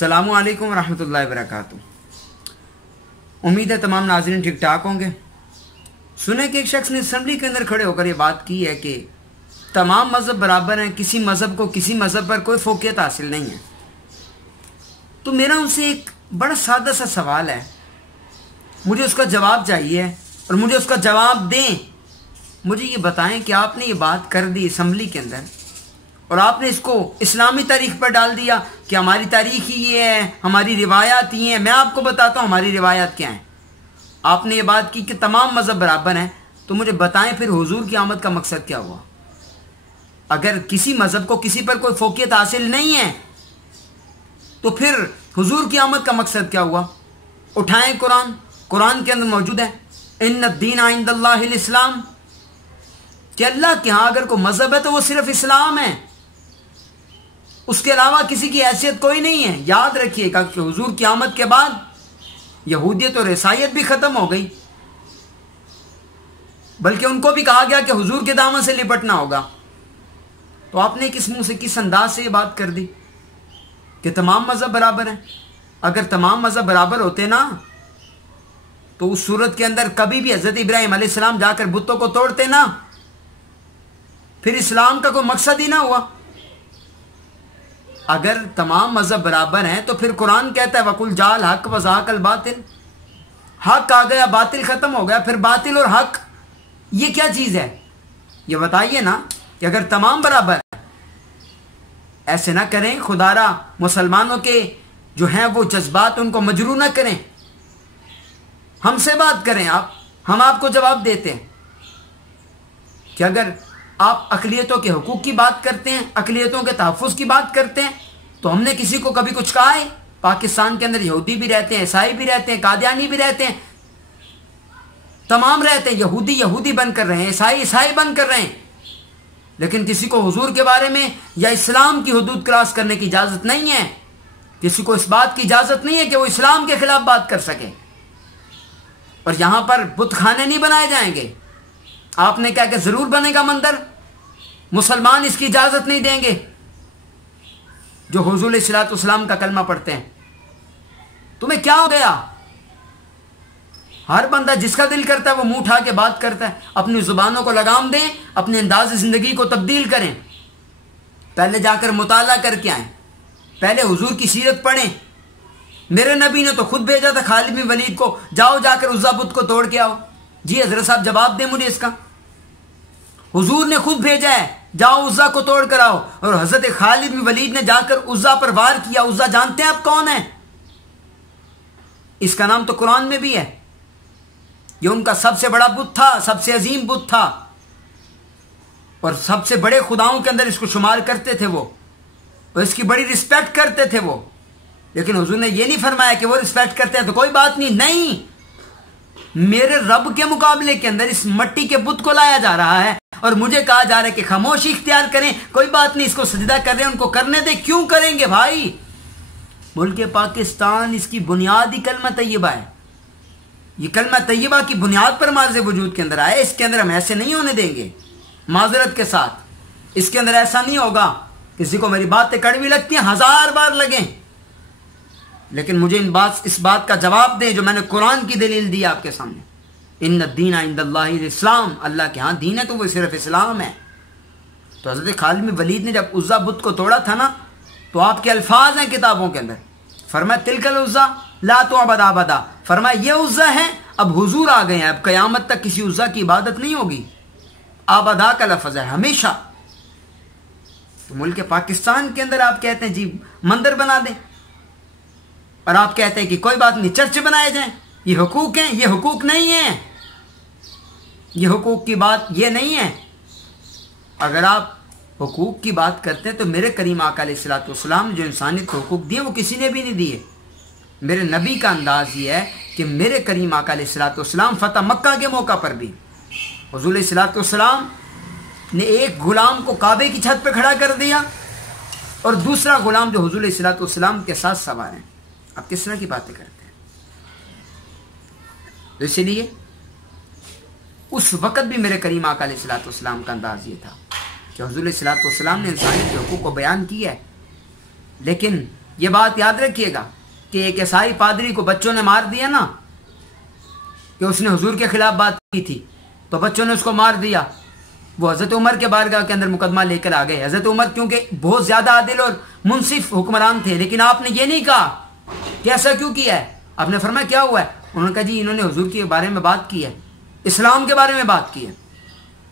अस्सलामु अलैकुम रहमतुल्लाहि व बरकातुहू। उम्मीद है तमाम नाज़रीन ठीक ठाक होंगे। सुने कि एक शख्स ने असम्बली के अंदर खड़े होकर ये बात की है कि तमाम मज़हब बराबर हैं, किसी मज़हब को किसी मज़हब पर कोई फ़ोक़ियत हासिल नहीं है। तो मेरा उनसे एक बड़ा सादा सा सवाल है, मुझे उसका जवाब चाहिए और मुझे उसका जवाब दें। मुझे ये बताएं कि आपने ये बात कर दी असम्बली के अंदर और आपने इसको इस्लामी तारीख पर डाल दिया कि हमारी तारीख ही ये है, हमारी रिवायात ही हैं। मैं आपको बताता हूँ हमारी रिवायात क्या है। आपने ये बात की कि तमाम मज़हब बराबर हैं, तो मुझे बताएं फिर हुजूर की आमद का मकसद क्या हुआ। अगर किसी मज़हब को किसी पर कोई फ़ोक़ियत हासिल नहीं है तो फिर हुजूर की आमद का मकसद क्या हुआ। उठाएं कुरान, कुरान के अंदर मौजूद है इन्न दीन इंदल्लाहिल इस्लाम, कि अल्लाह के यहाँ अगर कोई मज़हब है तो वो सिर्फ इस्लाम है, उसके अलावा किसी की हैसियत कोई नहीं है। याद रखिएगा कि हुजूर की आमद के बाद यहूदियत और ईसाईयत भी खत्म हो गई, बल्कि उनको भी कहा गया कि हुजूर के दामन से लिपटना होगा। तो आपने किस मुंह से किस अंदाज से ये बात कर दी कि तमाम मज़हब बराबर हैं। अगर तमाम मज़हब बराबर होते ना तो उस सूरत के अंदर कभी भी हज़रत इब्राहीम अलैहिस्सलाम जाकर बुतों को तोड़ते ना, फिर इस्लाम का कोई मकसद ही ना हुआ। अगर तमाम मज़हब बराबर हैं तो फिर कुरान कहता है वकुल जाल हक व ज़ाहकल बातिल, हक आ गया बातिल खत्म हो गया। फिर बातिल और हक ये क्या चीज़ है, ये बताइए ना। कि अगर तमाम बराबर, ऐसे ना करें, खुदारा मुसलमानों के जो हैं वो जज्बात उनको मजरू ना करें। हमसे बात करें आप, हम आपको जवाब देते हैं कि अगर आप अक़लियतों के हुकूक की बात करते हैं, अक़लियतों के तहफ़्फ़ुज़ की बात करते हैं, तो हमने किसी को कभी कुछ कहा है। पाकिस्तान के अंदर यहूदी भी रहते हैं, ईसाई भी रहते हैं, कादियानी भी रहते हैं, तमाम रहते हैं। यहूदी यहूदी बन कर रहे हैं, ईसाई ईसाई बन कर रहे हैं, लेकिन किसी को हुजूर के बारे में या इस्लाम की हदूद क्रॉस करने की इजाज़त नहीं है। किसी को इस बात की इजाज़त नहीं है कि वो इस्लाम के खिलाफ बात कर सके। और यहां पर बुत खाने नहीं बनाए जाएंगे। आपने क्या कि जरूर बनेगा मंदिर, मुसलमान इसकी इजाजत नहीं देंगे जो हुजूर सल्लल्लाहु का कलमा पढ़ते हैं। तुम्हें क्या हो गया? हर बंदा जिसका दिल करता है वो मुंह उठा के बात करता है। अपनी जुबानों को लगाम दें, अपने अंदाज जिंदगी को तब्दील करें। पहले जाकर मुताला करके आए, पहले हुजूर की सीरत पढ़ें। मेरे नबी ने तो खुद भेजा था खालिद बिन वलीद को, जाओ जाकर उज़्ज़ा बुत को तोड़ के आओ। जी हजरत साहब जवाब दें मुझे इसका। हुजूर ने खुद भेजा है, जाओ उज़्ज़ा को तोड़ कर आओ। और हजरत खालिद बिन वलीद ने जाकर उज़्ज़ा पर वार किया। उज़्ज़ा जानते हैं आप कौन है? इसका नाम तो कुरान में भी है। ये उनका सबसे बड़ा बुत था, सबसे अजीम बुत था, और सबसे बड़े खुदाओं के अंदर इसको शुमार करते थे वो, और इसकी बड़ी रिस्पेक्ट करते थे वो। लेकिन हुजूर ने ये नहीं फरमाया कि वो रिस्पेक्ट करते हैं तो कोई बात नहीं। नहीं, मेरे रब के मुकाबले के अंदर इस मट्टी के बुत को लाया जा रहा है और मुझे कहा जा रहा है कि खामोशी इख्तियार करें। कोई बात नहीं, इसको सजदा कर रहे हैं, उनको करने दे। क्यों करेंगे भाई? मुल्क पाकिस्तान, इसकी बुनियाद ही कलमा तैयबा है। ये कलमा तैयबा की बुनियाद पर माज़े वजूद के अंदर आए। इसके अंदर हम ऐसे नहीं होने देंगे। माजरत के साथ इसके अंदर ऐसा नहीं होगा। किसी को मेरी बातें कड़वी लगती हैं, 1000 बार लगें, लेकिन मुझे इस बात का जवाब दें जो मैंने कुरान की दलील दी आपके सामने। इन्न दीन इंदल्लाहिल इस्लाम, अल्लाह के यहाँ दीन है तो वो सिर्फ इस्लाम है। तो हज़रत खालिद बिन वलीद ने जब उज़्ज़ा बुत को तोड़ा था ना, तो आपके अल्फाज हैं किताबों के अंदर, फरमाया तिलकल उज़्ज़ा ला तुअबद अबदा, फरमाया ये उज़्ज़ा है। अब हुजूर आ गए हैं, अब क़यामत तक किसी उज़्ज़ा की इबादत नहीं होगी। आबदा का लफ्ज़ है हमेशा। तो मुल्क पाकिस्तान के अंदर आप कहते हैं जी मंदिर बना दें, और आप कहते हैं कि कोई बात नहीं चर्च बनाए जाएं। ये हुकूक हैं, ये हुकूक नहीं है। ये हुकूक की बात ये नहीं है। अगर आप हुकूक की बात करते हैं तो मेरे करीम आका अलैहिस्सलातु वस्सलाम जो इंसानियत को हुकूक दिए वो किसी ने भी नहीं दिए। मेरे नबी का अंदाज ये है कि मेरे करीम आका अलैहिस्सलातु वस्सलाम फतह मक्का के मौका पर भी हुजूर अलैहिस्सलातु वस्सलाम ने एक गुलाम को काबे की छत पर खड़ा कर दिया और दूसरा गुलाम जो हुजूर अलैहिस्सलातु वस्सलाम के साथ सवार है। आप किस तरह की बातें करते हैं? तो इसलिए उस वक़्त भी मेरे करीम आका अलैहिस्सलातु वस्सलाम का अंदाज ये था कि हुजूर अलैहिस्सलातु वस्सलाम ने इंसानियत के हुकूक को बयान किया है, लेकिन ये बात याद रखिएगा कि एक ईसाई पादरी को बच्चों ने मार दिया ना, कि उसने हुजूर के खिलाफ बात की थी, तो बच्चों ने उसको मार दिया। वो हज़रत उमर के बारगाह के अंदर मुकदमा लेकर आ गए। हज़रत उमर क्योंकि बहुत ज़्यादा आदिल और मुनसिफ हुक्मरान थे, लेकिन आपने ये नहीं कहा कि ऐसा क्यों किया है। आपने फरमाया क्या हुआ है? उन्होंने कहा जी इन्होंने हुजूर के बारे में बात की है, इस्लाम के बारे में बात की है।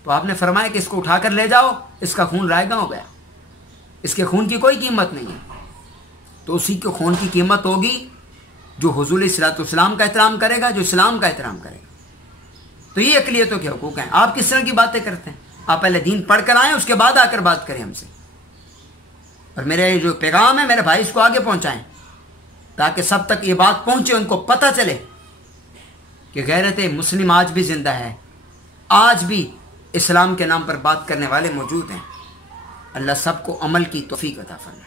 तो आपने फरमाया कि इसको उठाकर ले जाओ, इसका खून रायगा हो गया, इसके खून की कोई कीमत नहीं है। तो उसी के खून की कीमत होगी जो हुजूर इस्लाम का एहतराम करेगा, जो इस्लाम का एहतराम करेगा। तो ये अक़लियतों के हुकूक हैं। आप किस तरह की बातें करते हैं? आप पहले दीन पढ़ कर आए, उसके बाद आकर बात करें हमसे। और मेरा ये जो पैगाम है मेरे भाई, इसको आगे पहुंचाएं ताकि सब तक ये बात पहुंचे, उनको पता चले कि गैरत मुस्लिम आज भी जिंदा है, आज भी इस्लाम के नाम पर बात करने वाले मौजूद हैं। अल्लाह सबको अमल की तौफीक अता फरमाए।